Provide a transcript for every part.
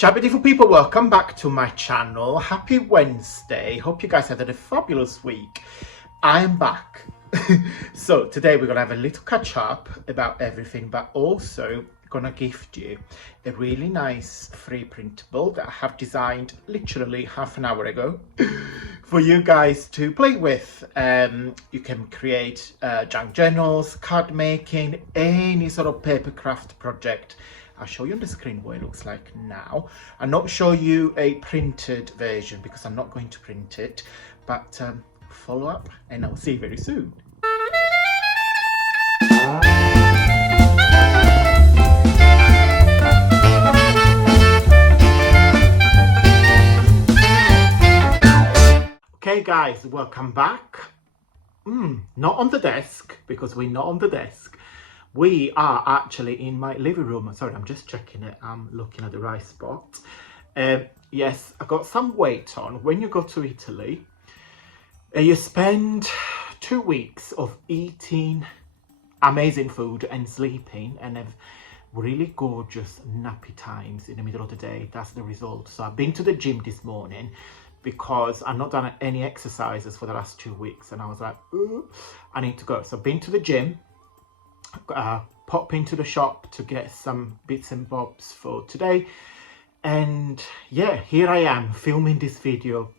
Ciao beautiful people, welcome back to my channel. Happy Wednesday. Hope you guys had a fabulous week. I am back. So today we're gonna have a little catch up about everything, but also gonna gift you a really nice free printable that I have designed literally half an hour ago for you guys to play with. You can create junk journals, card making, any sort of paper craft project. I'll show you on the screen what it looks like now. I'll not show you a printed version because I'm not going to print it, but follow up and I'll see you very soon. Okay guys, welcome back. Not on the desk, because we're not on the desk. We are actually in my living room. Sorry, I'm just checking it. I'm looking at the right spot. Yes, I got some weight on. When you go to Italy, you spend 2 weeks of eating amazing food and sleeping and have really gorgeous nappy times in the middle of the day. That's the result. So I've been to the gym this morning because I've not done any exercises for the last 2 weeks, and I was like, I need to go. So I've been to the gym, pop into the shop to get some bits and bobs for today, and yeah, here I am filming this video.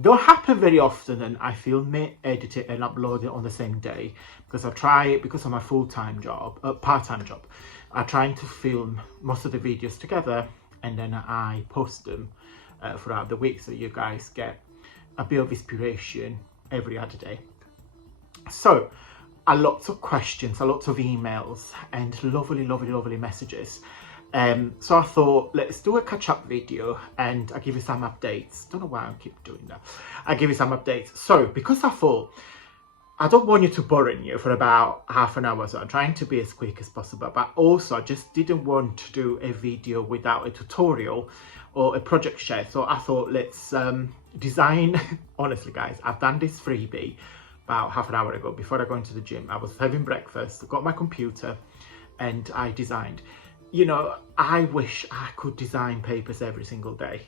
Don't happen very often, and I film it, edit it and upload it on the same day, because I try, because of my full-time job, part-time job, I'm trying to film most of the videos together and then I post them throughout the week, so you guys get a bit of inspiration every other day. So a lot of questions, a lot of emails and lovely messages. So I thought, let's do a catch-up video and I'll give you some updates. Don't know why I keep doing that. I'll give you some updates. So because I thought, I don't want you to bore you for about half an hour, so I'm trying to be as quick as possible, but also I just didn't want to do a video without a tutorial or a project share. So I thought, let's design. Honestly guys, I've done this freebie about half an hour ago before I go into the gym. I was having breakfast, got my computer and I designed. You know, I wish I could design papers every single day.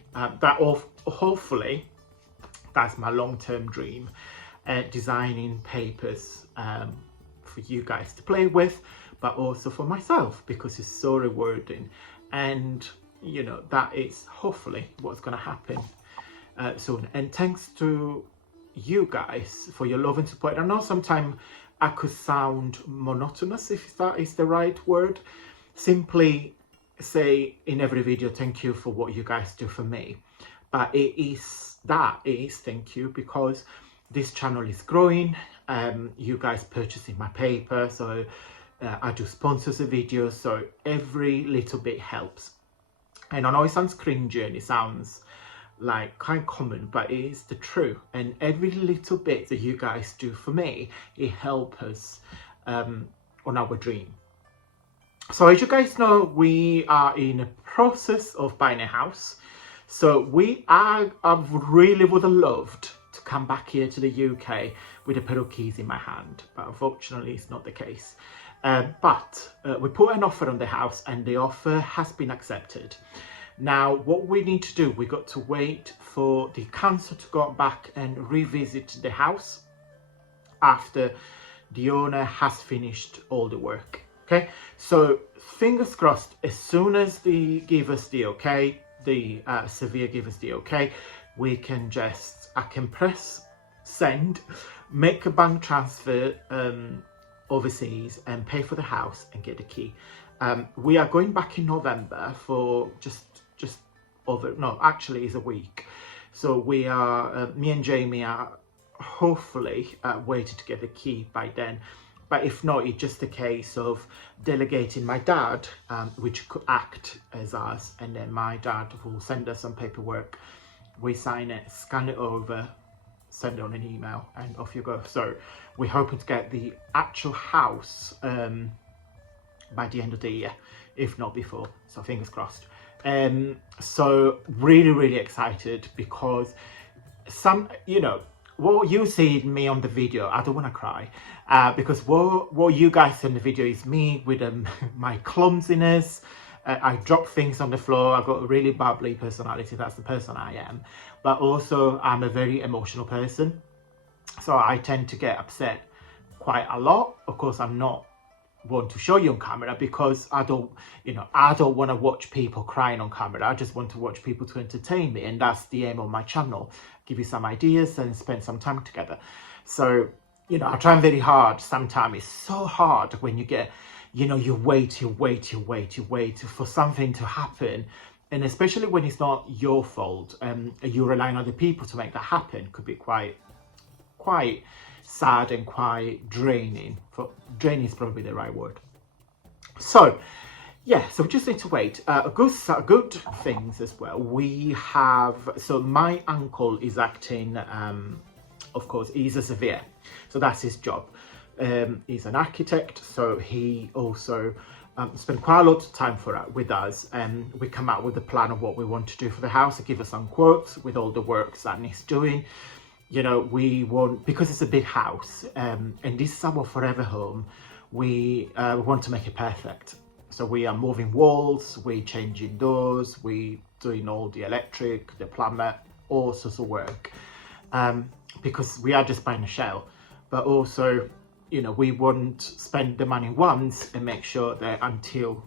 Hopefully that's my long-term dream, designing papers for you guys to play with, but also for myself, because it's so rewarding. And you know, that is hopefully what's going to happen soon. And thanks to you guys for your love and support. I know sometimes I could sound monotonous, if that is the right word. Simply say in every video, thank you for what you guys do for me. But it is thank you, because this channel is growing. You guys purchasing my paper, so I do sponsors of videos, so every little bit helps. And I know it sounds cringy and it sounds like kind of common, but it is the truth. And every little bit that you guys do for me, it helps us on our dream. So as you guys know, we are in a process of buying a house. So I really would have loved to come back here to the UK with a pair of keys in my hand, but unfortunately it's not the case. But we put an offer on the house and the offer has been accepted. Now what we need to do, we got to wait for the council to go back and revisit the house after the owner has finished all the work. Okay, so fingers crossed, as soon as they give us the okay, the Severe give us the okay, we can I can press send, make a bank transfer overseas and pay for the house and get the key. We are going back in November for just over, no, actually it's a week. So we are, me and Jamie are hopefully waiting to get the key by then. But if not, it's just a case of delegating my dad, which could act as us, and then my dad will send us some paperwork. We sign it, scan it over, send it on an email, and off you go. So we're hoping to get the actual house by the end of the year, if not before. So fingers crossed. So really excited, because you know, what you see me on the video, I don't want to cry, because what you guys see in the video is me with my clumsiness, I drop things on the floor. I've got a really bubbly personality. That's the person I am. But also I'm a very emotional person. So I tend to get upset quite a lot. Of course, I'm not one to show you on camera because I don't want to watch people crying on camera. I just want to watch people to entertain me, and that's the aim of my channel. Give you some ideas and spend some time together. So, I try very hard. Sometimes it's so hard when you get, you wait for something to happen. And especially when it's not your fault, you rely on other people to make that happen. Could be quite sad and quite draining. Draining is probably the right word. So yeah, so we just need to wait. Good things as well. We have, so my uncle is acting, of course, he's a surveyor, so that's his job. He's an architect, so he also spent quite a lot of time with us, and we come out with a plan of what we want to do for the house. Give us some quotes with all the works that needs doing. We want, because it's a big house, and this is our forever home, we want to make it perfect. So we are moving walls, we changing doors, we doing all the electric, the plumber, all sorts of work, because we are just buying a shell. But also, we won't spend the money once and make sure that until,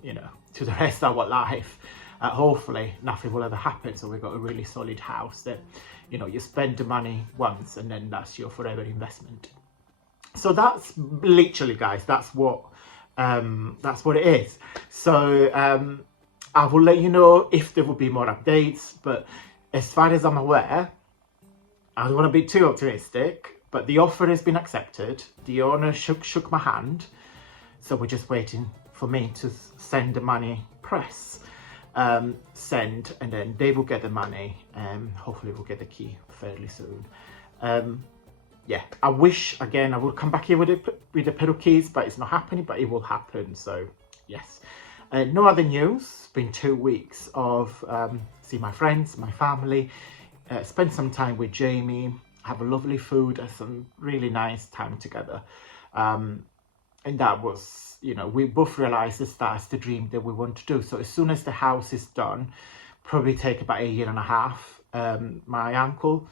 to the rest of our life, hopefully nothing will ever happen. So we've got a really solid house that, you spend the money once and then that's your forever investment. So that's literally, guys, that's what it is. So I will let you know if there will be more updates, but as far as I'm aware, I don't want to be too optimistic, but the offer has been accepted. The owner shook my hand, so we're just waiting for me to send the money, send, and then they will get the money, and hopefully we'll get the key fairly soon. Yeah, I wish, again, I would come back here with the pedal keys, but it's not happening, but it will happen. So yes, no other news. It's been 2 weeks of see my friends, my family, spend some time with Jamie, have a lovely food and some really nice time together. And that was, we both realized that's the dream that we want to do. So as soon as the house is done, probably take about 1.5 years. My uncle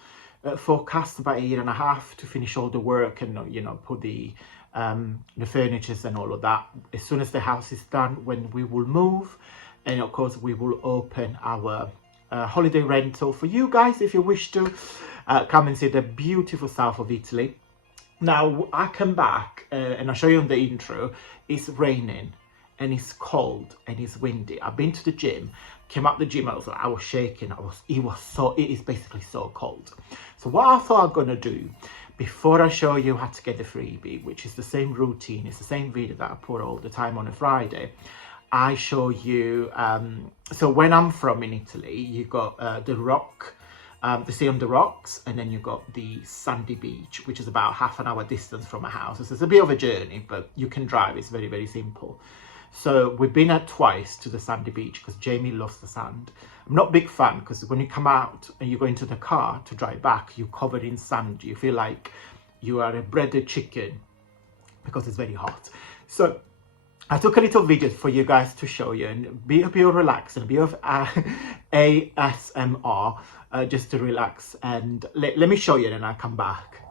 forecast about 1.5 years to finish all the work and, put the furnitures and all of that. As soon as the house is done, when we will move, and of course we will open our holiday rental for you guys if you wish to come and see the beautiful south of Italy. Now I come back and I'll show you on the intro. It's raining and it's cold and it's windy. I've been to the gym, came out the gym, I was shaking. It is basically so cold. So what I thought I'm gonna do, before I show you how to get the freebie, which is the same routine, it's the same video that I put all the time on a Friday, I show you, so when I'm from in Italy, you got the rock, the stay on the rocks, and then you got the sandy beach, which is about half an hour distance from my house. So it's a bit of a journey, but you can drive. It's very, very simple. So we've been twice to the sandy beach because Jamie loves the sand. I'm not a big fan because when you come out and you go into the car to drive back, you're covered in sand. You feel like you are a breaded chicken because it's very hot. So I took a little video for you guys to show you and be a bit relaxed and a bit of ASMR, just to relax, and let me show you and then I'll come back.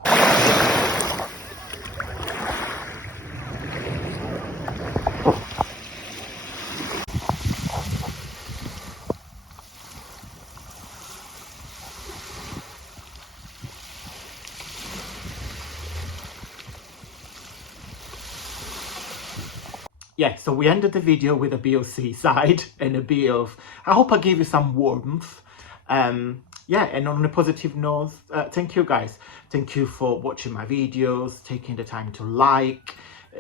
Yeah, so we ended the video with a bit of seaside and a bit of, I hope I gave you some warmth. Yeah, and on a positive note, thank you guys. Thank you for watching my videos, taking the time to like.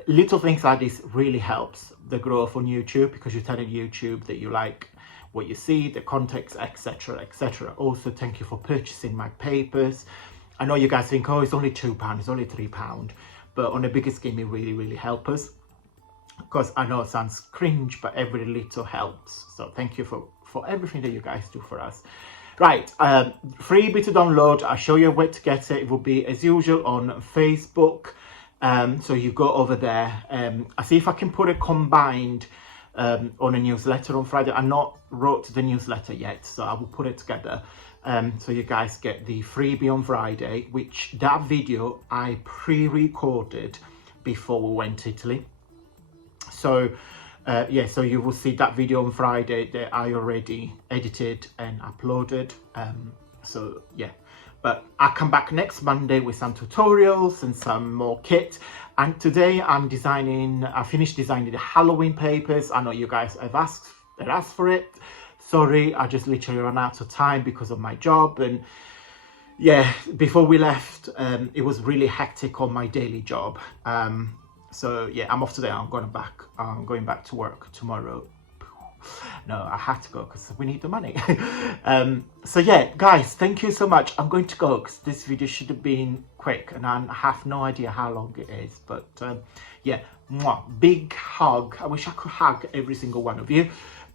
Little things like this really helps the growth on YouTube, because you're telling YouTube that you like what you see, the context, etc, etc. Also, thank you for purchasing my papers. I know you guys think, oh, it's only £2, it's only £3, but on a bigger scheme, it really, really helps us. Because I know it sounds cringe, but every little helps. So thank you for everything that you guys do for us. Right, freebie to download. I'll show you where to get it. It will be as usual on Facebook. So you go over there. I see if I can put a combined on a newsletter on Friday. I'm not wrote the newsletter yet, so I will put it together. So you guys get the freebie on Friday, which that video I pre-recorded before we went to Italy. So yeah, so you will see that video on Friday that I already edited and uploaded. So yeah, but I'll come back next Monday with some tutorials and some more kit. And today I finished designing the Halloween papers. I know you guys have asked for it. Sorry, I just literally ran out of time because of my job. And yeah, before we left, it was really hectic on my daily job. So yeah, I'm off today. I'm going back to work tomorrow. No, I had to go because we need the money. So yeah, guys, thank you so much. I'm going to go because this video should have been quick and I have no idea how long it is. But yeah, mwah, big hug. I wish I could hug every single one of you.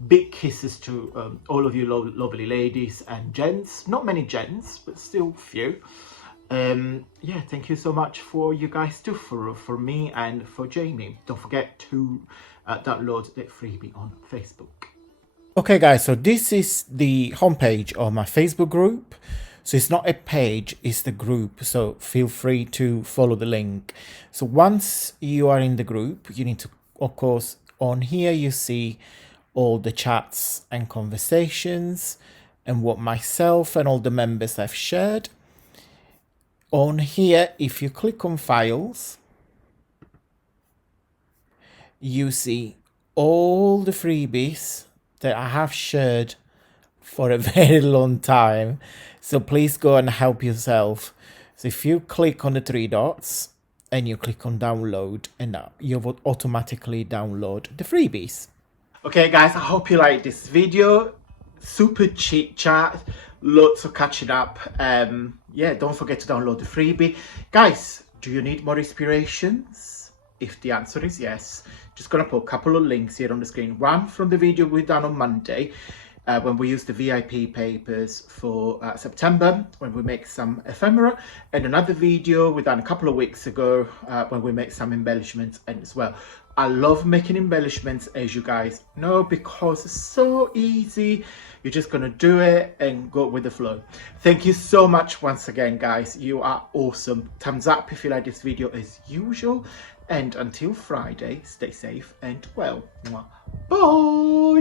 Big kisses to all of you lovely ladies and gents. Not many gents, but still few. Yeah, thank you so much for you guys too, for me and for Jamie. Don't forget to download the freebie on Facebook. Okay guys, so this is the homepage of my Facebook group. So it's not a page, it's the group. So feel free to follow the link. So once you are in the group, you need to, of course, on here you see all the chats and conversations and what myself and all the members have shared. On here, if you click on files, you see all the freebies that I have shared for a very long time. So please go and help yourself. So if you click on the three dots and you click on download, and you will automatically download the freebies. Okay guys, I hope you like this video. Super chit chat, lots of catching up. Yeah, don't forget to download the freebie. Guys, do you need more inspirations? If the answer is yes, just gonna put a couple of links here on the screen. One from the video we done on Monday, when we used the VIP papers for September, when we make some ephemera, and another video we done a couple of weeks ago when we make some embellishments as well. I love making embellishments, as you guys know, because it's so easy. You're just gonna do it and go with the flow. Thank you so much once again, guys. You are awesome. Thumbs up if you like this video as usual. And until Friday, stay safe and well. Bye.